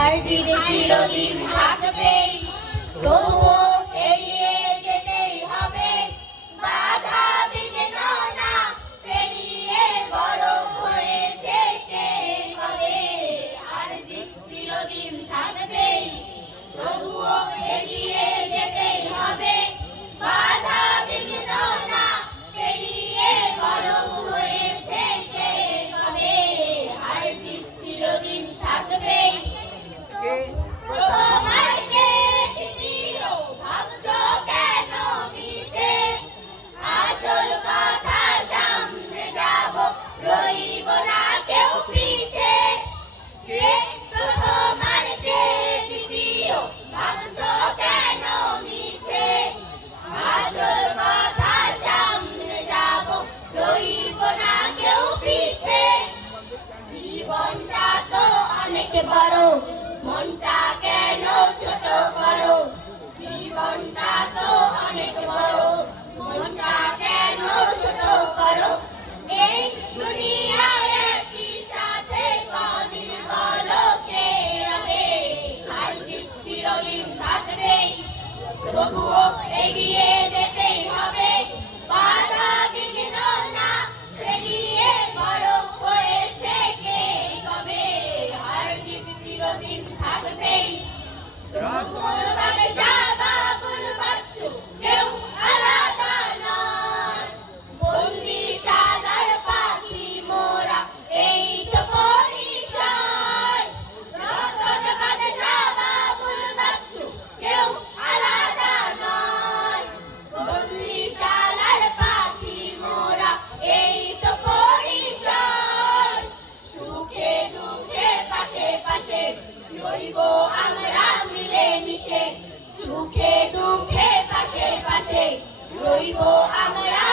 আর দিনে চিরদিন থাকবে, তবুও এগিয়ে যেতেই হবে, বাধা বিঘ্ন না পেরিয়ে বড় হয়েছে কে হবে। আর দিন চিরদিন থাকবে, তবুও এগিয়ে যেতেই হবে, বাধা বিঘ্ন না পেরিয়ে বড় হয়েছে কে হবে। আর দিন চিরদিন থাকবে। প্রথমার কে দ্বিতীয় ভাবছো কেন নিচে, আসল কথা সামনে যাব, রইব না কেউ পিছে। কে প্রথমার কে দ্বিতীয় ভাবছো কেন নিচে, আসল কথা সামনে যাব, রইব না কেউ পিছে। জীবনটা তো অনেক বড়, মনটা কেন ছোট করো, জীবনটা তো অনেক বড়, মনটা কেন ছোট করো। এই দুনিয়ায় একই সাথে কদিন বলো কে রবে। আর চিরদিন থাকবে, তবুও এগিয়ে যেতেই হবে, বাধা বিঘ্ন না পেরিয়ে বড় হয়েছে কে কবে। আর চিরদিন থাকবে। কেউ আলাদা নয়, বন্দিশালার পাখি মোরা, এই তো পরিচয়। রতন বাদশাহ বাবুল বাচ্চু, কেউ আলাদা নয়, বন্দিশালার পাখি মোরা, এই তো পরিচয়। সুখে দুঃখে পাশে পাশে রইব আমরা মিলে মিশে, সুখে দুঃখে পাশে পাশে রইব আমরা